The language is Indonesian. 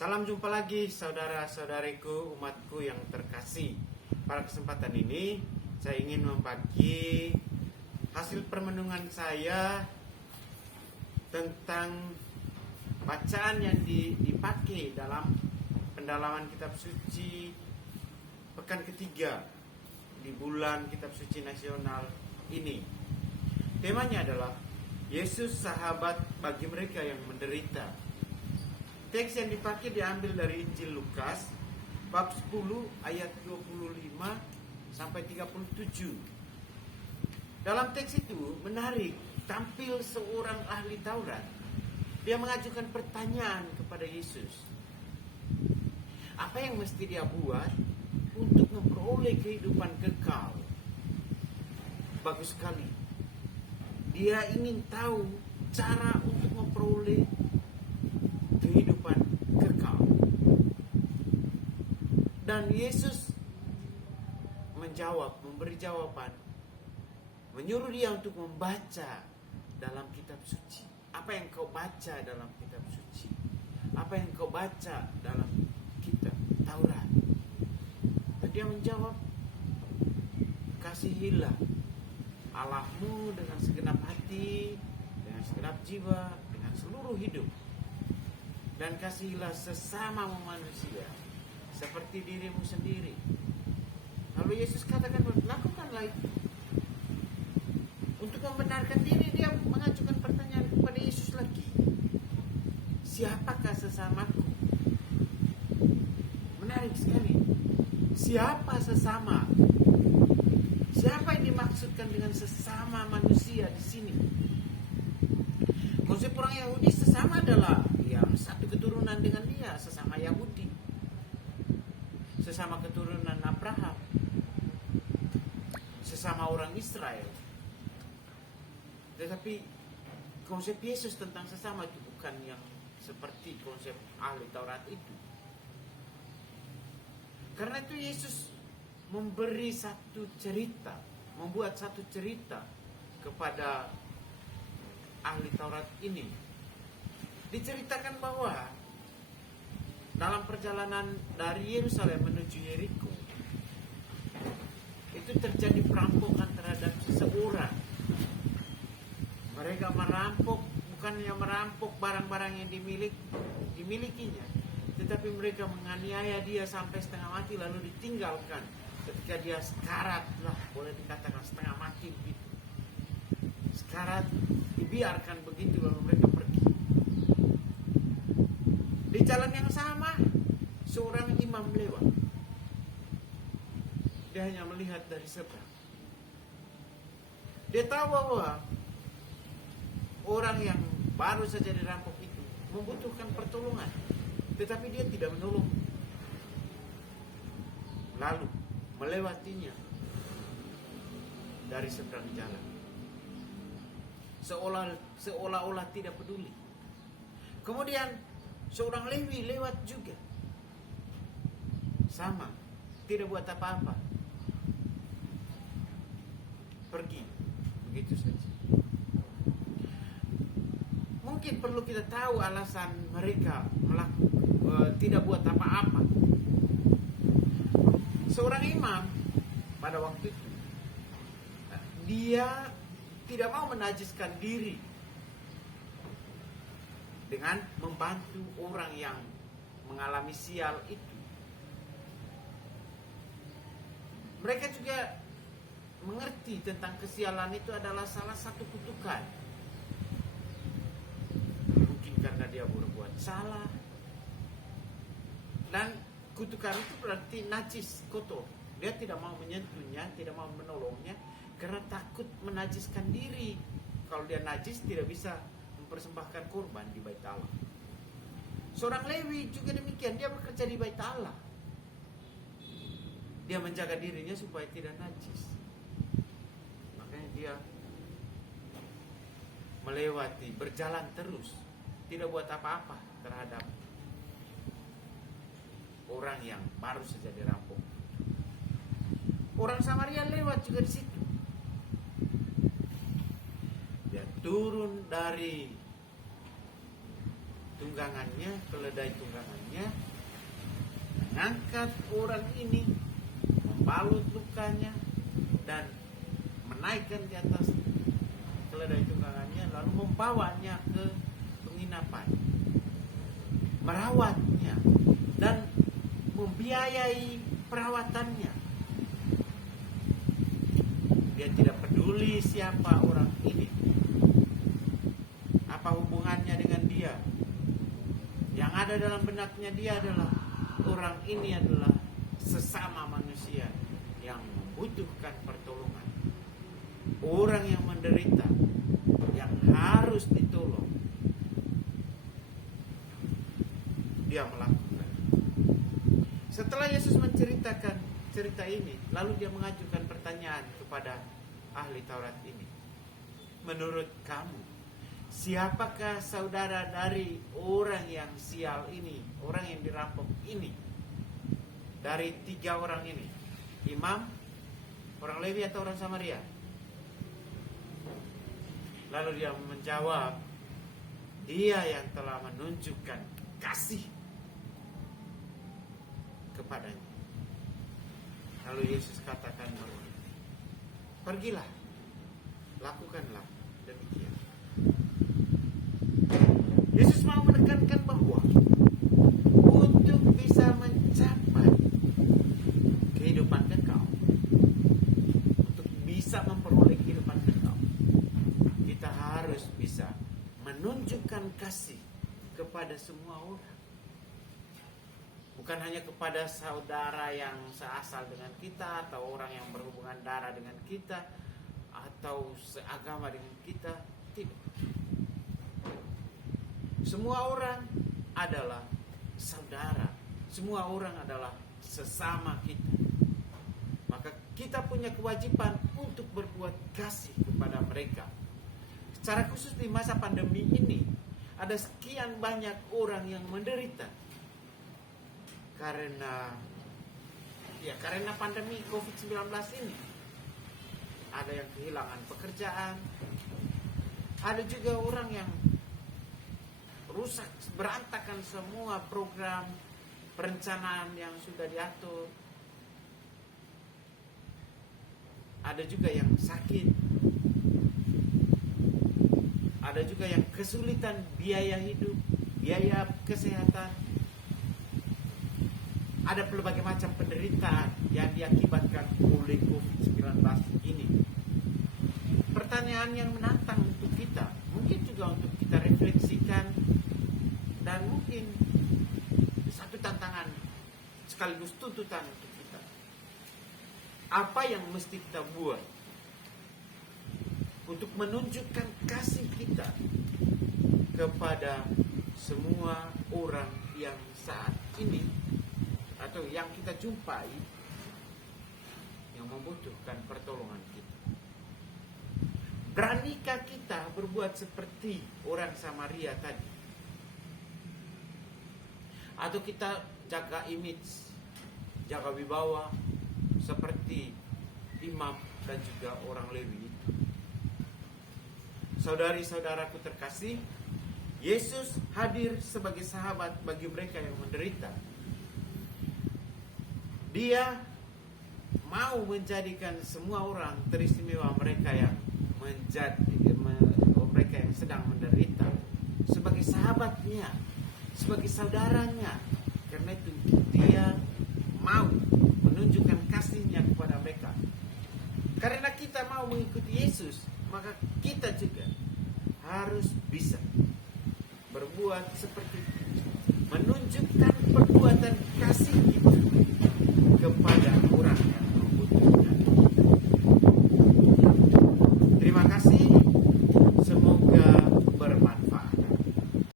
Salam jumpa lagi saudara-saudariku, umatku yang terkasih. Pada kesempatan ini saya ingin membagi hasil permenungan saya tentang bacaan yang dipakai dalam pendalaman kitab suci pekan ketiga di bulan kitab suci nasional ini. Temanya adalah Yesus sahabat bagi mereka yang menderita. Teks yang dipakai diambil dari Injil Lukas bab 10 ayat 25 sampai 37. Dalam teks itu menarik, tampil seorang ahli Taurat. Dia mengajukan pertanyaan kepada Yesus. Apa yang mesti dia buat untuk memperoleh kehidupan kekal? Bagus sekali. Dia ingin tahu cara untuk memperoleh kehidupan kekal. Dan Yesus menjawab, memberi jawaban, menyuruh dia untuk membaca dalam kitab suci. Apa yang kau baca dalam kitab suci? Apa yang kau baca dalam kitab Taurat? Dan dia menjawab, kasihilah Allahmu dengan segenap hati, dengan segenap jiwa, dengan seluruh hidup. Dan kasihilah sesamamu manusia seperti dirimu sendiri. Lalu Yesus katakan, lakukanlah itu. Untuk membenarkan diri, dia mengajukan pertanyaan kepada Yesus lagi. Siapakah sesamaku? Menarik sekali. Siapa sesama? Siapa yang dimaksudkan dengan sesama manusia di sini? Konsep orang Yahudi sesama adalah yang satu keturunan dengan dia, sesama Yahudi, sesama keturunan Abraham, sesama orang Israel. Tetapi konsep Yesus tentang sesama itu bukan yang seperti konsep ahli Taurat itu. Karena itu Yesus memberi satu cerita, membuat satu cerita kepada ahli Taurat ini. Diceritakan bahwa dalam perjalanan dari Yerusalem menuju Yeriko itu terjadi perampokan terhadap seseorang. Mereka merampok, bukannya merampok barang-barang yang dimilikinya, tetapi mereka menganiaya dia sampai setengah mati lalu ditinggalkan. Ketika dia sekarat, boleh dikatakan setengah mati begitu. Sekarat, dibiarkan begitu lalu mereka pergi. Di jalan yang sama, seorang imam lewat. Dia hanya melihat dari seberang. Dia tahu bahwa orang yang baru saja dirampok itu membutuhkan pertolongan, tetapi dia tidak menolong. Lalu melewatinya dari seberang jalan, seolah-olah tidak peduli. Kemudian seorang Lewi lewat juga, sama, tidak buat apa-apa, pergi begitu saja. Mungkin perlu kita tahu alasan mereka tidak buat apa-apa. Seorang imam pada waktu itu, dia tidak mau menajiskan diri dengan membantu orang yang mengalami sial itu. Mereka juga mengerti tentang kesialan itu adalah salah satu kutukan. Mungkin karena dia berbuat salah. Dan kutukan itu berarti najis, kotor. Dia tidak mau menyentuhnya, tidak mau menolongnya karena takut menajiskan diri. Kalau dia najis tidak bisa mempersembahkan korban di Bait Allah. Seorang Lewi juga demikian, dia bekerja di Bait Allah. Dia menjaga dirinya supaya tidak najis. Makanya dia melewati, berjalan terus, tidak buat apa-apa terhadap orang yang baru saja dirampok. Orang Samaria lewat juga di situ. Dia turun dari tunggangannya, keledai tunggangannya, mengangkat orang ini, membalut lukanya, dan menaikkan di atas keledai tunggangannya, lalu membawanya ke penginapan, merawatnya, dan membiayai perawatannya. Dia tidak peduli siapa orang ini, apa hubungannya dengan dia. Yang ada dalam benaknya dia adalah orang ini adalah sesama manusia yang membutuhkan pertolongan, orang yang menderita, yang harus ditolong. Dia melakukan. Setelah Yesus menceritakan cerita ini, lalu dia mengajukan pertanyaan kepada ahli Taurat ini. Menurut kamu, siapakah saudara dari orang yang sial ini, orang yang dirampok ini? Dari 3 orang ini, imam, orang Lewi atau orang Samaria? Lalu dia menjawab, dia yang telah menunjukkan kasih kepadanya. Lalu Yesus katakan bahwa pergilah, lakukanlah demikian. Yesus mau menekankan bahwa untuk bisa mencapai kehidupan kekal, untuk bisa memperoleh kehidupan kekal, kita harus bisa menunjukkan kasih kepada semua orang. Bukan hanya kepada saudara yang seasal dengan kita, atau orang yang berhubungan darah dengan kita, atau seagama dengan kita. Tidak. Semua orang adalah saudara. Semua orang adalah sesama kita. Maka kita punya kewajiban untuk berbuat kasih kepada mereka. Secara khusus di masa pandemi ini, ada sekian banyak orang yang menderita karena pandemi COVID-19 ini. Ada yang kehilangan pekerjaan, ada juga orang yang rusak, berantakan semua program perencanaan yang sudah diatur. Ada juga yang sakit, ada juga yang kesulitan biaya hidup, biaya kesehatan. Ada berbagai macam penderitaan yang diakibatkan oleh COVID-19 ini. Pertanyaan yang menantang untuk kita, mungkin juga untuk kita refleksikan, dan mungkin satu tantangan sekaligus tuntutan untuk kita. Apa yang mesti kita buat untuk menunjukkan kasih kita kepada semua orang yang saat ini atau yang kita jumpai yang membutuhkan pertolongan kita? Beranikah kita berbuat seperti orang Samaria tadi? Atau kita jaga image, jaga wibawa seperti imam dan juga orang Lewi itu? Saudari-saudaraku terkasih, Yesus hadir sebagai sahabat bagi mereka yang menderita. Dia mau menjadikan semua orang teristimewa, mereka yang mereka yang sedang menderita, sebagai sahabatnya, sebagai saudaranya. Karena itu dia mau menunjukkan kasihnya kepada mereka. Karena kita mau mengikuti Yesus, maka kita juga harus bisa berbuat seperti itu, menunjukkan perbuatan kasih kita kepada